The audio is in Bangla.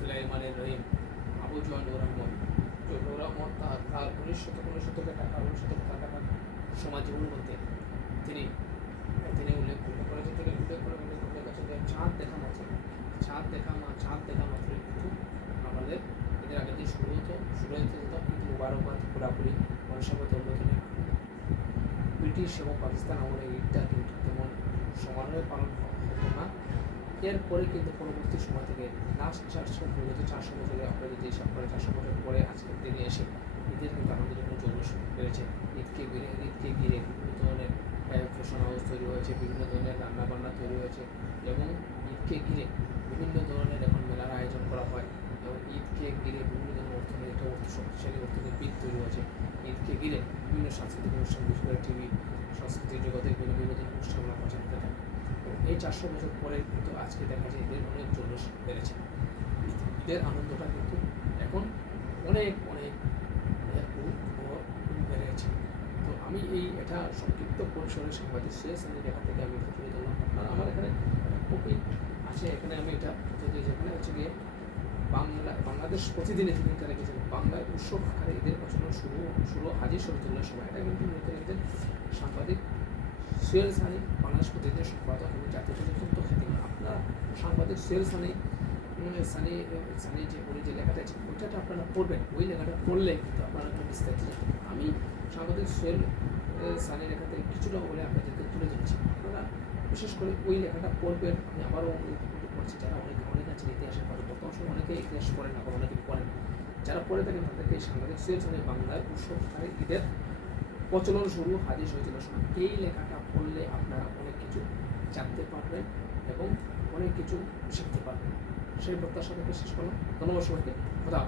সুলাইমানের রহিম, আবু জোয়ান আহমদ তো নূর তার তার উনিশ শতক, উনিশ শতকের টাকা উনিশ শতক টাকা সমাজ জীবন বলতে তিনি তিনি উল্লেখ উল্লেখ করেছেন তিনি উল্লেখ করে উল্লেখ উল্লেখ করেছেন যে চাঁদ দেখা মাত্র, চাঁদ দেখা মা, চাঁদ দেখা মাত্রই কিন্তু আমাদের এদের আগে যে শুরু হতো, শুরু হতে যেত ঈদ মুবারকবাদ পুরাপুরি মনসাগত উন্নতি ব্রিটিশ এবং পাকিস্তান আমলে ঈদটা কিন্তু তেমন সমানভাবে পালন না এরপরে কিন্তু পরবর্তী সময় থেকে লাস্ট চারশো মূলত চারশো বছরে আমরা যদি হিসাব করে চারশো বছর পরে আজকের দিনে এসে ঈদের কিন্তু আমাদের জন্য জৌলস বেড়েছে ঈদকে ঘিরে ঈদকে ঘিরে বিভিন্ন ধরনের ফ্যাশন হাউস তৈরি হয়েছে, বিভিন্ন ধরনের রান্না বান্না তৈরি হয়েছে এবং ঈদকে ঘিরে বিভিন্ন ধরনের এখন মেলার আয়োজন করা হয় এবং ঈদকে ঘিরে বিভিন্ন ধরনের অর্থনীতি অর্থ শক্তিশালী অর্থনীতিবিদ তৈরি হয়েছে। ঈদকে ঘিরে বিভিন্ন সাংস্কৃতিক অনুষ্ঠান, বিশেষ করে টিভি সংস্কৃতির জগতে বিভিন্ন বিভিন্ন ধরনের অনুষ্ঠানগুলো প্রচার হতে থাকে তো এই চারশো বছর পরে কিন্তু আজকে দেখা যায় এদের অনেক জলস বেড়েছে। ঈদের আনন্দটা কিন্তু এখন অনেক অনেক অনেক গুণ গুণ বেড়ে গেছে তো আমি এই এটা সংক্ষিপ্ত পরিসরে সাংবাদিক শেষ আমি দেখা থেকে আমি এটা তুলে ধরলাম আপনার আমার এখানে কপি আছে, এখানে আমি এটা যেখানে হচ্ছে গিয়ে বাংলা, বাংলাদেশ প্রতিদিনে তিনি এটা রেখেছেন বাংলায় উৎসব আকারে ঈদের প্রচলন শুরু শুরু হাজি শরীফুল্লাহ সময়। এটা কিন্তু সাংবাদিক সোহেল সানি বাংলাদেশ প্রতিদিনের সম্পাদক এবং জাতীয় প্রযুক্ত খ্যাতি আপনারা সাংবাদিক সোহেল সানি সানি সানি যে উনি যে লেখাটা আছে ওইটা আপনারা পড়বেন। ওই লেখাটা পড়লে কিন্তু আপনারা একটু বিস্তারিত আমি সাংবাদিক আহ, সানি লেখাতে কিছুটা বলে আপনাদেরকে তুলে ধরেছি। আপনারা বিশেষ করে ওই লেখাটা পড়বেন। আমি আবারও অনুরোধ করছি যারা অনেক অনেক আছে ইতিহাসের পড়ে বর্তমান সময় অনেকে ইতিহাস পড়েন আবার অনেকে পড়েন যারা পড়ে থাকেন তাদেরকে সাংবাদিক সোহেল সানি বাংলায় উৎসব ঈদের প্রচলন শুরু হাজির হয়েছিল এই লেখাটা পড়লে আপনারা অনেক কিছু জানতে পারবেন এবং অনেক কিছু শিখতে পারবেন। সেই প্রত্যাশা থেকে শেষ করলাম। ধন্যবাদ সবাইকে। খোদা